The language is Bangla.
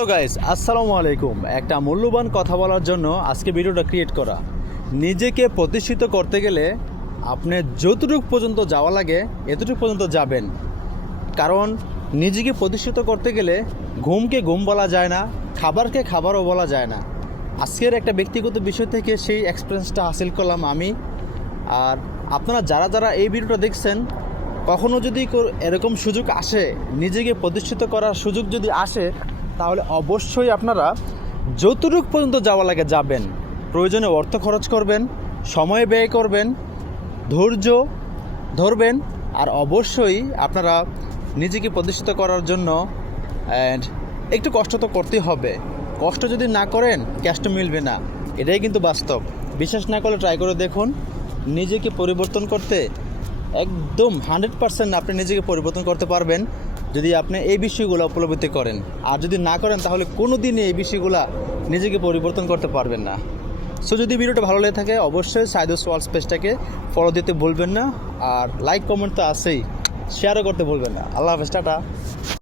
তো গাইস, আসসালামু আলাইকুম। একটা মূল্যবান কথা বলার জন্য আজকে ভিডিওটা ক্রিয়েট করা। নিজেকে প্রতিষ্ঠিত করতে গেলে আপনি যতটুকু পর্যন্ত যাওয়া লাগে এতটুকু পর্যন্ত যাবেন। কারণ নিজেকে প্রতিষ্ঠিত করতে গেলে ঘুমকে ঘুম বলা যায় না, খাবারকে খাবারও বলা যায় না। আজকের একটা ব্যক্তিগত বিষয় থেকে সেই এক্সপিরিয়েন্সটা হাসিল করলাম আমি। আর আপনারা যারা যারা এই ভিডিওটা দেখছেন, কখনো যদি এরকম সুযোগ আসে, নিজেকে প্রতিষ্ঠিত করার সুযোগ যদি আসে, তাহলে অবশ্যই আপনারা যতটুকু পর্যন্ত যাওয়া লাগে যাবেন। প্রয়োজনে অর্থ খরচ করবেন, সময় ব্যয় করবেন, ধৈর্য ধরবেন। আর অবশ্যই আপনারা নিজেকে প্রতিষ্ঠিত করার জন্য একটু কষ্ট তো করতেই হবে। কষ্ট যদি না করেন কষ্ট মিলবে না, এটাই কিন্তু বাস্তব। বিশ্বাস না করলে ট্রাই করে দেখুন। নিজেকে পরিবর্তন করতে একদম 100% আপনি নিজেকে পরিবর্তন করতে পারবেন যদি আপনি এই বিষয়গুলো উপলব্ধি করেন। আর যদি না করেন তাহলে কোনো দিনই এই বিষয়গুলো নিজেকে পরিবর্তন করতে পারবেন না। সো যদি ভিডিওটা ভালো লেগে থাকে অবশ্যই সাইদুস ওয়ার্ল্ড পেজটাকে ফলো দিতে ভুলবেন না। আর লাইক কমেন্ট তো আছেই, শেয়ারও করতে ভুলবেন না। আল্লাহ হাফেজ, টাটা।